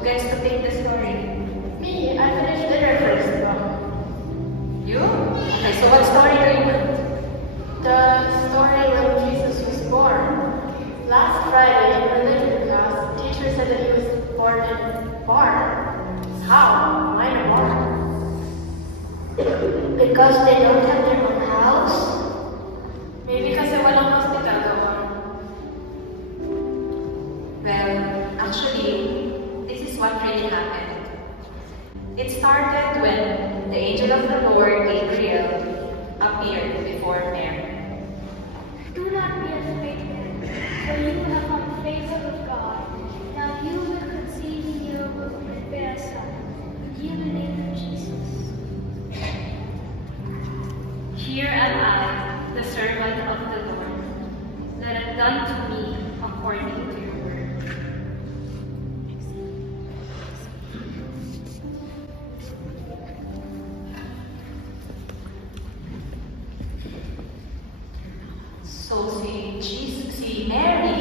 Who gets to pick the story? Me, I finished dinner first. You? Okay, so what story do you want? The story when Jesus was born. Last Friday in religion class, the teacher said that he was born in a barn. How? Why in a barn? Because they don't have their own house? Maybe kasi walang hospital doon. Well, actually, this is what really happened. It started when the angel of the Lord, Gabriel, appeared before Mary. Do not be afraid, for you have found favor with God. Now you will conceive in your womb and bear a son, and you will name him Jesus. Here am I, the servant of the Lord. Let it done to me according to your word. So si Mary,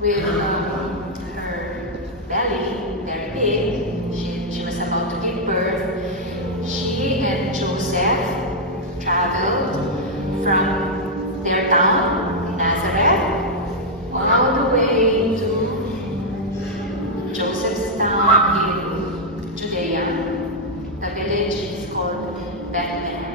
with her belly very big, she was about to give birth. She and Joseph traveled from their town, Nazareth, all the way to Joseph's town in Judea. The village is called Bethlehem.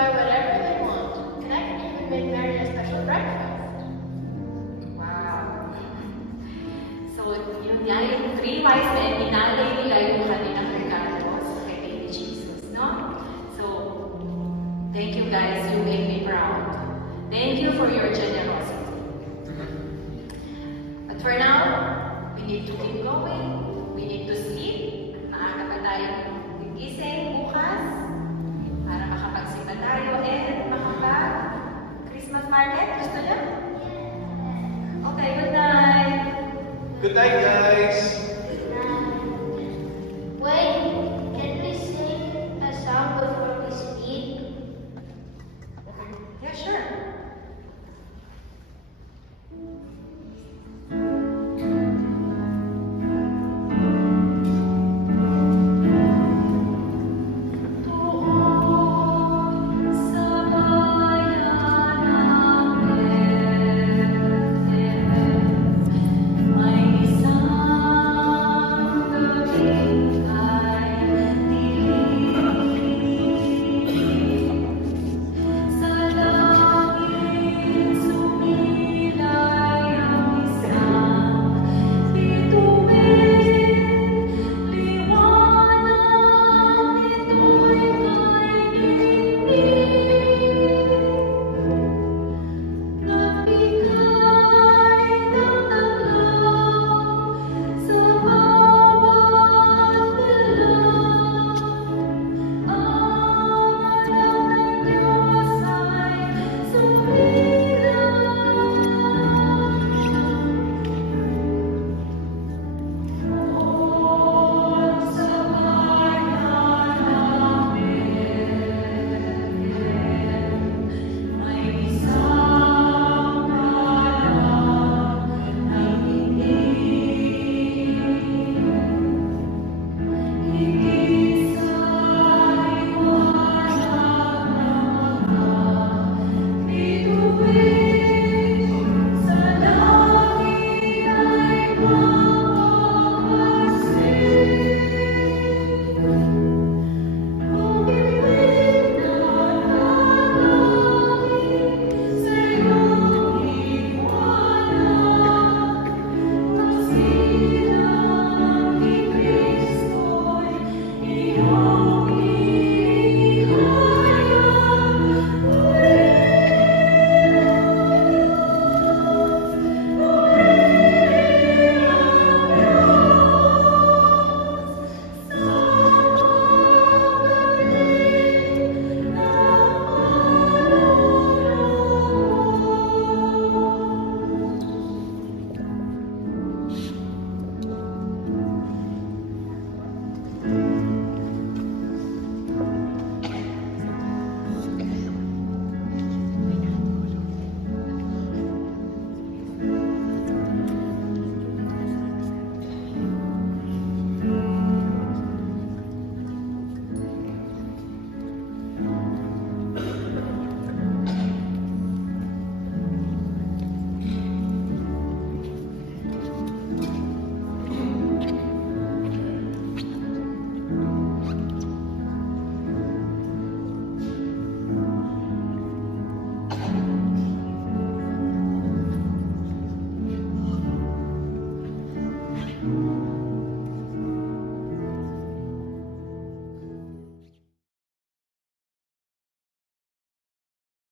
buy whatever they want, and I can even make Mary a special breakfast. Wow. So, yun yan, yung 3 wise men, inalay nila yung kanilang regalos kay baby Jesus, no? So, thank you guys, you make me proud. Thank you for your generosity. But for now, we need to keep going. We need to sleep. Maaga pa tayong gigising bukas para makapagsimba tayo and makapag-Christmas market. Gusto niyo? Okay, good night. Good night, guys.